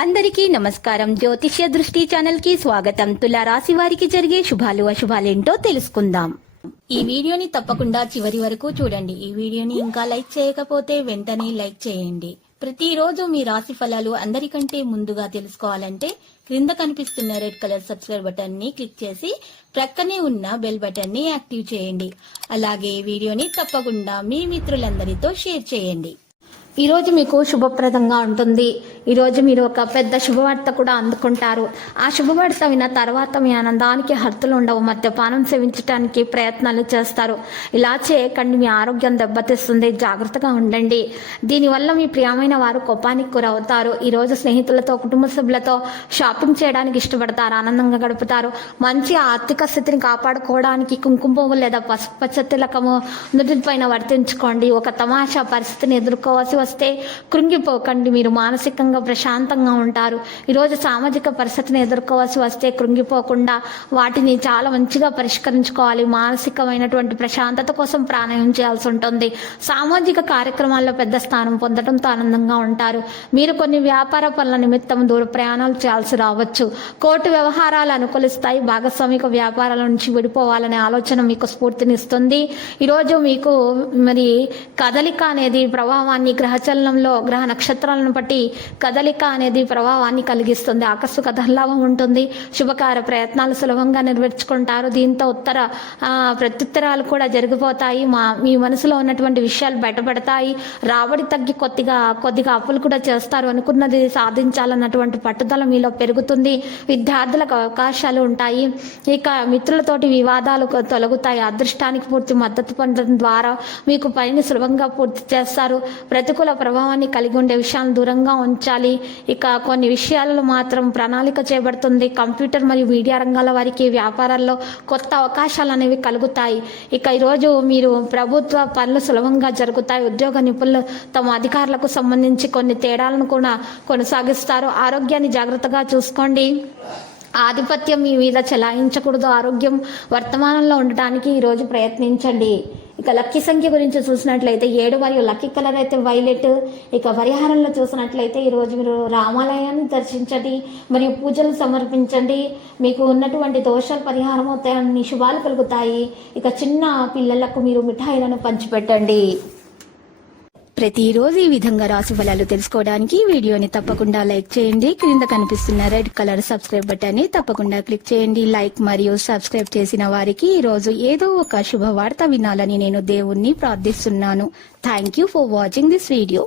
అందరికీ నమస్కారం. జ్యోతిష్య దృష్టి ఛానల్ కి స్వాగతం. తులా రాశి వారికి జరిగే శుభాలు అశుభాలేంటో తెలుసుకుందాం. ఈ వీడియోని తప్పకుండా చివరి వరకు చూడండి. ఈ వీడియోని ఇంకా లైక్ చేయకపోతే వెంటనే లైక్ చేయండి. ప్రతిరోజు మీ రాశి ఫలాలు అందరికంటే ముందుగా తెలుసుకోవాలంటే క్రింద కనిపిస్తున్న రెడ్ కలర్ సబ్స్క్రైబ్ బటన్ ని క్లిక్ చేసి ప్రక్కనే ఉన్న బెల్ బటన్ ని యాక్టివ్ చేయండి. అలాగే వీడియోని తప్పకుండా మీ మిత్రులందరితో షేర్ చేయండి. ఈ రోజు మీకు శుభప్రదంగా ఉంటుంది. ఈ రోజు మీరు ఒక పెద్ద శుభవార్త కూడా అందుకుంటారు. ఆ శుభవార్త విన్న తర్వాత మీ ఆనందానికి హద్దులు ఉండవు. మద్యపానం సేవించడానికి ప్రయత్నాలు చేస్తారు. ఇలా చేయకండి, మీ ఆరోగ్యం దెబ్బతీస్తుంది. జాగ్రత్తగా ఉండండి. దీనివల్ల మీ ప్రియమైన వారు కోపానికి గురవుతారు. ఈ రోజు స్నేహితులతో, కుటుంబ సభ్యులతో షాపింగ్ చేయడానికి ఇష్టపడతారు. ఆనందంగా గడుపుతారు. మంచి ఆర్థిక స్థితిని కాపాడుకోవడానికి కుంకుమ పువ్వు లేదా పసుపచ్చ తిలకము నుదుటిపైన వర్తించుకోండి. ఒక తమాషా పరిస్థితిని ఎదుర్కోవాల్సి వస్తే కృంగిపోకండి. మీరు మానసికంగా ప్రశాంతంగా ఉంటారు. ఈరోజు సామాజిక పరిస్థితిని ఎదుర్కోవాల్సి వస్తే కృంగిపోకుండా వాటిని చాలా మంచిగా పరిష్కరించుకోవాలి. మానసికమైనటువంటి ప్రశాంతత కోసం ప్రాణాయామం చేయాల్సి ఉంటుంది. సామాజిక కార్యక్రమాల్లో పెద్ద స్థానం పొందడంతో ఆనందంగా ఉంటారు. మీరు కొన్ని వ్యాపార పనుల నిమిత్తం దూర ప్రయాణాలు చేయాల్సి రావచ్చు. కోర్టు వ్యవహారాలు అనుకూలిస్తాయి. భాగస్వామిక వ్యాపారాల నుంచి విడిపోవాలనే ఆలోచన మీకు స్ఫూర్తినిస్తుంది. ఈరోజు మీకు మరి కదలిక అనేది ప్రభావాన్ని గ్రహచలనంలో గ్రహ నక్షత్రాలను బట్టి కదలిక అనేది ప్రభావాన్ని కలిగిస్తుంది. ఆకస్మిక ధనలాభం ఉంటుంది. శుభకార్య ప్రయత్నాలు సులభంగా నెరవేర్చుకుంటారు. దీంతో ప్రత్యుత్తరాలు కూడా జరిగిపోతాయి. మీ మనసులో ఉన్నటువంటి విషయాలు బయటపడతాయి. రాబడి తగ్గి కొద్దిగా అప్పులు కూడా చేస్తారు. అనుకున్నది సాధించాలన్నటువంటి పట్టుదల మీలో పెరుగుతుంది. విద్యార్థులకు అవకాశాలు ఉంటాయి. ఇక మిత్రులతోటి వివాదాలు తొలగుతాయి. అదృష్టానికి పూర్తి మద్దతు పొందడం ద్వారా మీకు పనిని సులభంగా పూర్తి చేస్తారు. ప్రతికూల ప్రభావాన్ని కలిగి ఉండే విషయాలను దూరంగా ఉంచాలి. ఇక కొన్ని విషయాలలో మాత్రం ప్రణాళిక చేయబడుతుంది. కంప్యూటర్ మరియు మీడియా రంగాల వారికి వ్యాపారాల్లో కొత్త అవకాశాలు అనేవి కలుగుతాయి. ఇక ఈరోజు మీరు ప్రభుత్వ పనులు సులభంగా జరుగుతాయి. ఉద్యోగ నిపుణులు తమ అధికారులకు సంబంధించి కొన్ని తేడాలను కూడా కొనసాగిస్తారు. ఆరోగ్యాన్ని జాగ్రత్తగా చూసుకోండి. ఆధిపత్యం మీ మీద చెలాయించకూడదు. ఆరోగ్యం వర్తమానంలో ఉండటానికి ఈరోజు ప్రయత్నించండి. ఇక లక్కీ సంఖ్య గురించి చూసినట్లయితే 7 మరియు లక్కీ కలర్ అయితే వైలెట్. ఇక పరిహారంలో చూసినట్లయితే ఈరోజు మీరు రామాలయాన్ని దర్శించండి మరియు పూజలు సమర్పించండి. మీకు ఉన్నటువంటి దోషాలు పరిహారం అవుతాయి. అన్ని శుభాలు కలుగుతాయి. ఇక చిన్న పిల్లలకు మీరు మిఠాయిలను పంచిపెట్టండి. ప్రతిరోజు ఈ విధంగా రాశి ఫలాలు తెలుసుకోవడానికి వీడియోని తప్పకుండా లైక్ చేయండి. క్రింద కనిపిస్తున్న రెడ్ కలర్ సబ్స్క్రైబ్ బటన్ ని తప్పకుండా క్లిక్ చేయండి. లైక్ మరియు సబ్స్క్రైబ్ చేసిన వారికి ఈ రోజు ఏదో ఒక శుభవార్త వినాలని నేను దేవుణ్ణి ప్రార్థిస్తున్నాను. Thank you for watching this video.